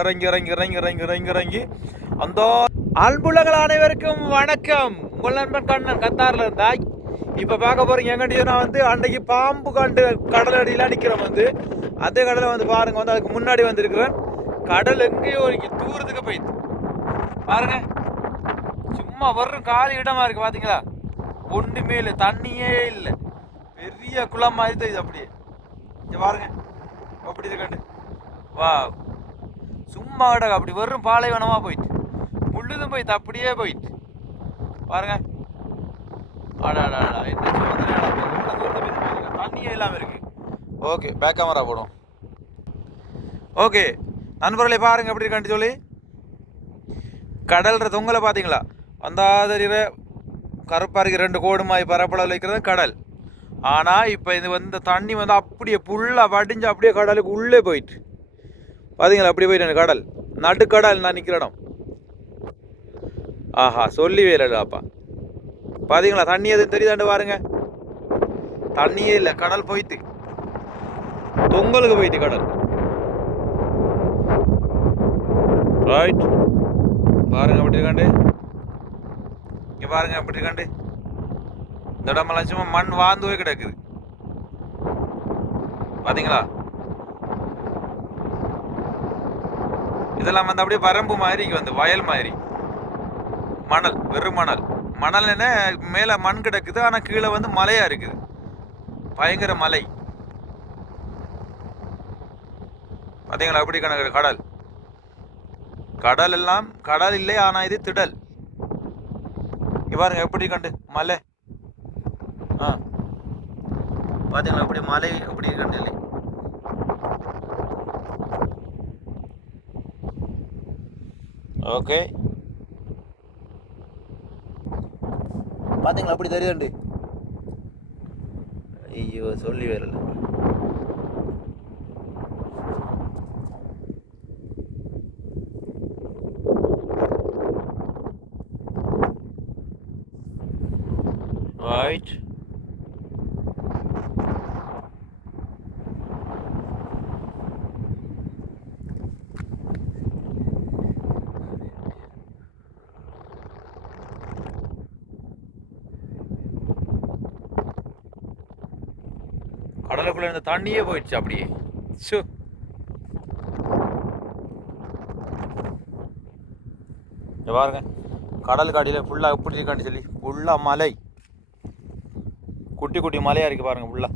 இறங்கி இறங்கி இறங்கி இறங்கி இறங்கி இறங்கி. அந்த அன்புலங்கள் அனைவருக்கும் வணக்கம். உங்கள் நண்பன் கண்ணன் கத்தாரில் இருந்தாய் இப்போ பார்க்க போறீங்க எங்கிட்ட நான் வந்து அன்றைக்கு பாம்பு கண்டு கடல் அடியில் அடிக்கிறோம் வந்து. அதே கடலை வந்து பாருங்க வந்து அதுக்கு முன்னாடி வந்திருக்கிறேன் கடல் எங்கேயோ இருக்கு தூரத்துக்கு போயிடுது பாருங்க. சும்மா வரும் காலி இடமா இருக்கு பார்த்தீங்களா ஒன்றுமே இல்லை தண்ணியே இல்லை. பெரிய குளம் மாதிரி தெரியுது அப்படியே. இங்க பாருங்க. அப்படி இருக்கண்டு வா சும்மா கிடக்கு அப்படி வெறும் பாலைவனமாக போயிட்டு. முள்ளுதும் போயிட்டு அப்படியே போயிட்டு. பாருங்க. அடாடா என்ன சோதனை தண்ணியே இல்லாமல் இருக்கு. ஓகே பேக் கேமரா போடும் ஓகே நண்பர்களே பாருங்க எப்படி இருக்கான்னு சொல்லி. கடல்ற தொங்கலை பார்த்தீங்களா? வந்தாதறிகிற கருப்பாக இருக்கிற ரெண்டு கோடு மாதிரி பரப்பளவில் இருக்கிறது கடல். ஆனால் இப்போ இது வந்து தண்ணி வந்து அப்படியே ஃபுல்லாக வடிஞ்சு அப்படியே கடலுக்கு உள்ளே போயிட்டு. பார்த்தீங்களா அப்படியே போயிட்டு கடல். நடுக்கடல் நான் நிற்கிற இடம். ஆஹா சொல்லி வேலப்பா பார்த்தீங்களா தண்ணி எதுவும் தெரியுதாண்டு பாருங்க. தண்ணியே இல்லை கடல் போயிட்டு. தொங்கலுக்கு போயிட்டு கடல். ரைட் பாருங்க அப்படி இருக்காண்டு? இங்கே பாருங்க அப்படி இருக்காண்டு? இந்த இடமெல்லாம் சும்மா மண் வாழ்ந்துவே கிடக்குது. பார்த்தீங்களா இதெல்லாம் வந்து அப்படியே வரம்பு மாதிரி வந்து வயல் மாதிரி. மணல் வெறும் மணல். மணல் என்ன மேல மண் கிடக்குது ஆனா கீழே வந்து மலையா இருக்குது. பயங்கர மலை. பார்த்தீங்களா அப்படி கணக்கு கடல்? கடல் எல்லாம் கடல் இல்லை ஆனா இது திடல். இங்க பாருங்க எப்படி கண்டு மலை. ஆ. பாத்தீங்களா அப்படி மலை அப்படி கண்டு இல்லை ஓகே. பார்த்தீங்களா அப்படி தெரியுதுண்டு ஐயோ சொல்லி வரல Right. கடலுக்குள்ள இருந்த தண்ணியே போயிடுச்சு அப்படியே. ஷோ பாருங்க. கடலுக்கு அடியில் ஃபுல்லாக எப்படி இருக்கான்னு சொல்லி ஃபுல்லாக மலை. குட்டி குட்டி மலையா இருக்கு பாருங்க ஃபுல்லா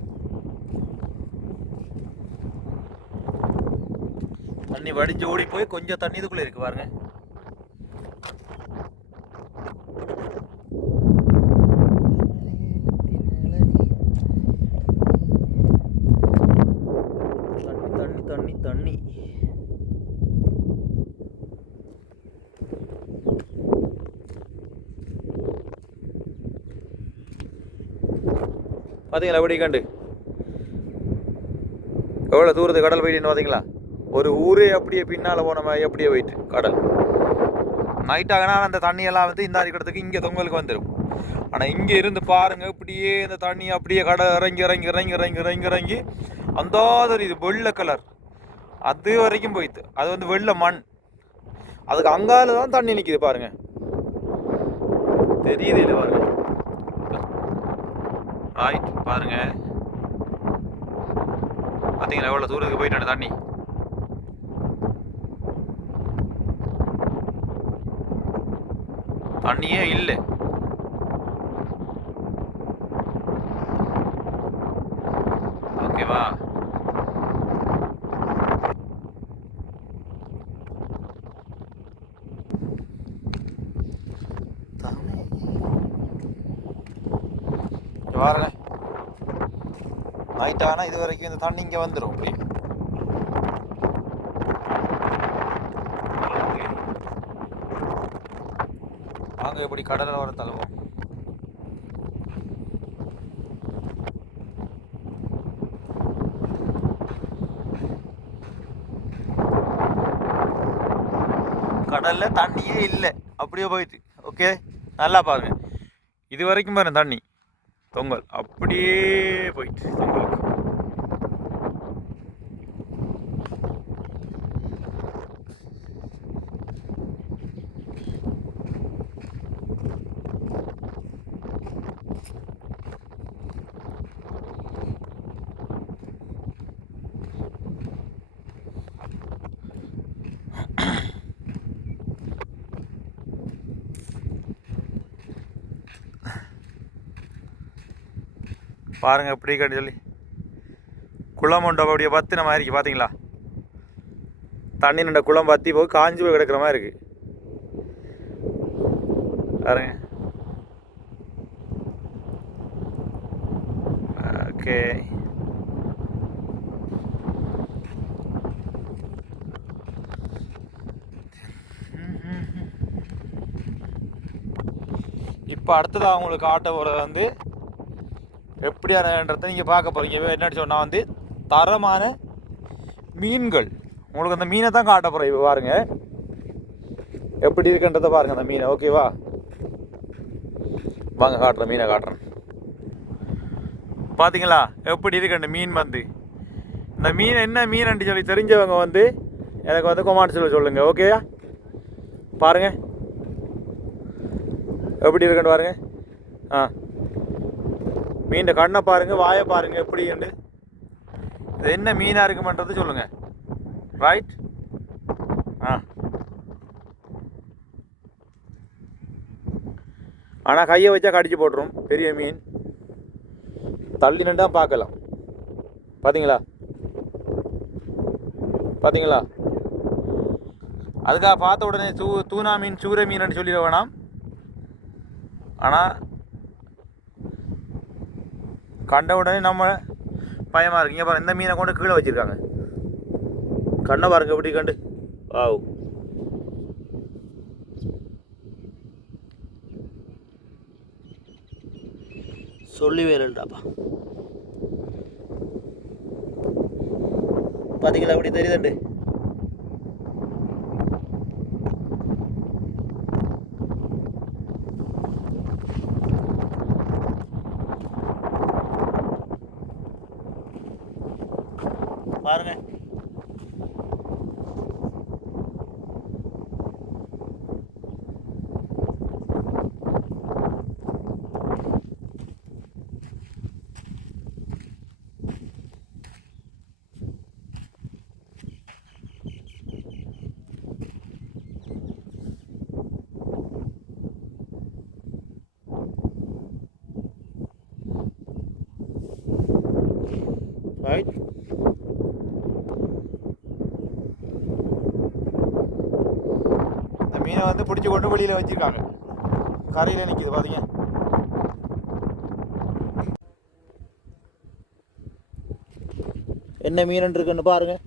தண்ணி வடிஞ்சு ஓடி போய் கொஞ்சம் தண்ணி இதுக்குள்ளே இருக்கு பாருங்க தண்ணி தண்ணி தண்ணி தண்ணி பார்த்தீங்களா எப்படி கண்டு? எவ்வளோ தூரத்து கடல் போயிட்டு பார்த்தீங்களா ஒரு ஊரே அப்படியே பின்னால் போன மாதிரி அப்படியே போயிட்டு கடல். நைட் ஆகினா அந்த தண்ணியெல்லாம் வந்து இந்த இருக்கிறதுக்கு இங்கே தொங்கலுக்கு வந்துடும் ஆனால் இங்கே இருந்து பாருங்கள் இப்படியே இந்த தண்ணி அப்படியே கடல் இறங்கி இறங்கி இறங்கி இறங்கி இறங்கி இறங்கி அந்த இது வெள்ளை கலர் அது வரைக்கும் போயிட்டு அது வந்து வெள்ளை மண். அதுக்கு அங்கால தான் தண்ணி நிற்கிது பாருங்க. தெரியுது இல்லை பாருங்க. ஹாய் பாருங்க. பார்த்தீங்களா எவ்வளோ தூரத்துக்கு போயிட்டு தண்ணி? தண்ணியே இல்லை ஓகேவா இங்க பாருங்க. நைட் ஆனால் இது வரைக்கும் இந்த தண்ணி இங்கே வந்துடும் அப்படி வாங்க எப்படி கடலில் வர தழுவோம். கடல்ல தண்ணியே இல்லை. அப்படியே போயிட்டு ஓகே நல்லா பாருங்க. இது வரைக்கும் பாருங்க தண்ணி. தொங்கல் அப்படியே போயிட்டு தொங்கலுக்கு. பாருங்கள் எப்படி கண்டு சொல்லி. குளம் உண்டு அப்படியே பத்தின மாதிரி இருக்கு பார்த்தீங்களா தண்ணி நின்ற குளம் பத்தி போய் காஞ்சி போய் கிடக்கிற மாதிரி இருக்குது பாருங்க. ஓகே. இப்போ அடுத்ததாக உங்களுக்கு ஆட்ட போகிறது வந்து எப்படியானன்றதை நீங்கள் பார்க்க போகிறீங்க என்னன்னு சொன்னால் வந்து தரமான மீன்கள். உங்களுக்கு அந்த மீனை தான் காட்ட போகிறேன் இப்போ பாருங்கள் எப்படி இருக்குன்றதை பாருங்கள் அந்த மீனை. ஓகேவா வாங்க காட்டுறேன் மீனை காட்டுறேன். பார்த்தீங்களா எப்படி இருக்கு அந்த மீன் வந்து? இந்த மீன் என்ன மீன் சொல்லி தெரிஞ்சவங்க வந்து எனக்கு வந்து கொமாண்ட் சொல்ல சொல்லுங்கள் ஓகேயா பாருங்கள் எப்படி இருக்குன்னு பாருங்கள் ஆ. மீன் கண்ணை பாருங்க வாயை பாருங்க எப்படி இது என்ன மீனா இருக்குமன்றது சொல்லுங்க. ரைட் ஆ. ஆனால் கையை வச்சா கடிச்சு போட்டுரும் பெரிய மீன். தள்ளி நின்றா பார்க்கலாம். பார்த்தீங்களா பார்த்தீங்களா அதுக்காக பார்த்த உடனே தூ தூனா மீன் சூர மீன் சொல்லிட வேணாம். ஆனால் கண்ட உடனே நம்ம பயமாக இருக்குங்க பாருங்க இந்த மீனை கொண்டு கீழே வச்சுருக்காங்க. கண்ணை பாருங்க எப்படி கண்டு. வாவ். சொல்லி வேணுண்டாப்பா பார்த்தீங்களா அப்படி தெரியுதுண்டு பாருங்க right? இந்த மீனை வந்து பிடிச்சி கொண்டு வெளியில் வச்சுருக்காங்க. கரையில் நிற்கிது பார்த்தீங்க என்ன மீன் இருக்குன்னு பாருங்கள்